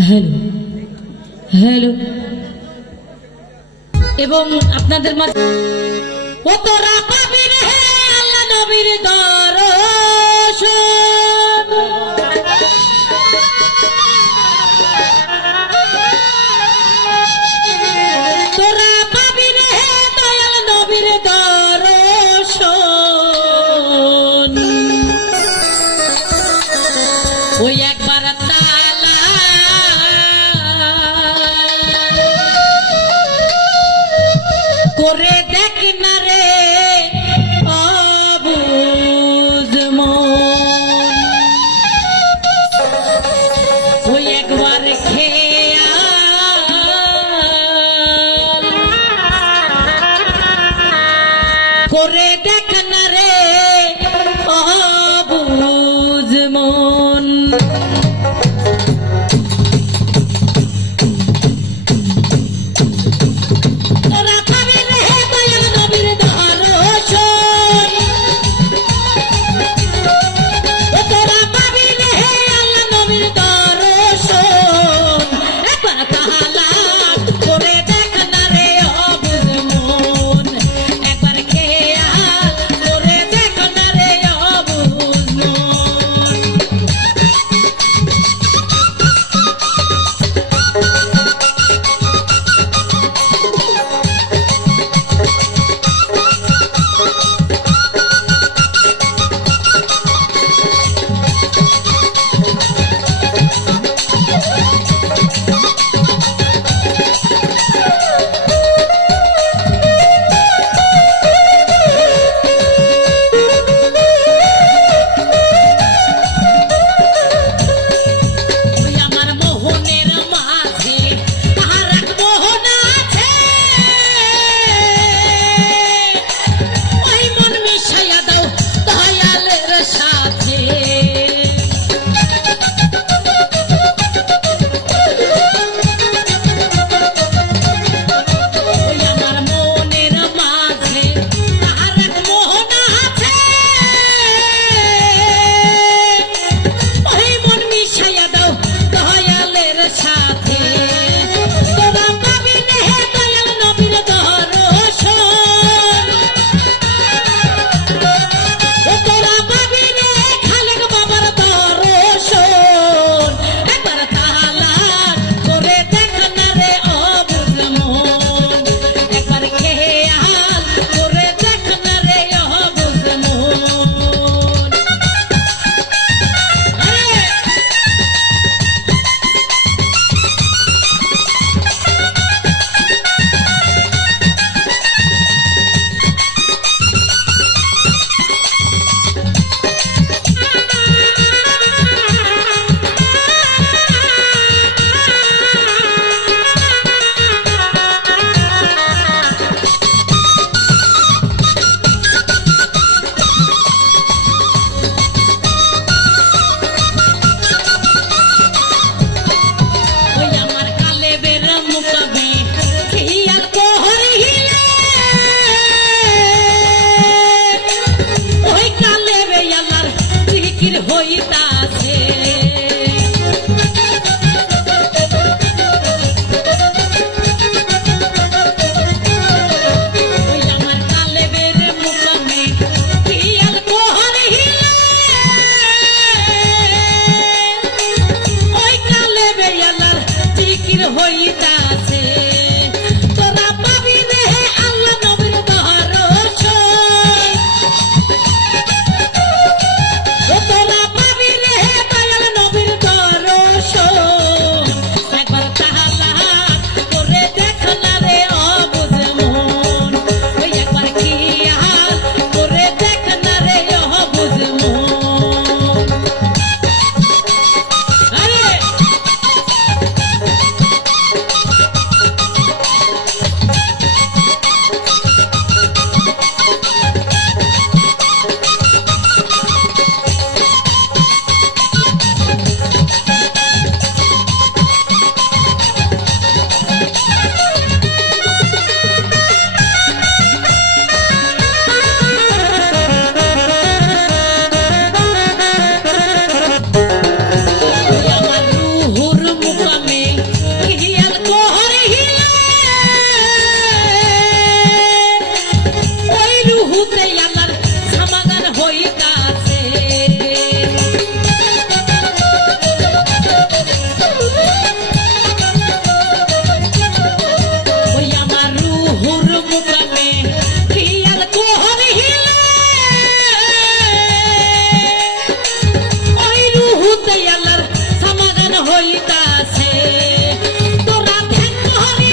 Hello hello. এবং আপনাদের মাঝে কত রাখা বিনে আল্লাহ নবীর দেখ না রে অবুজ মন।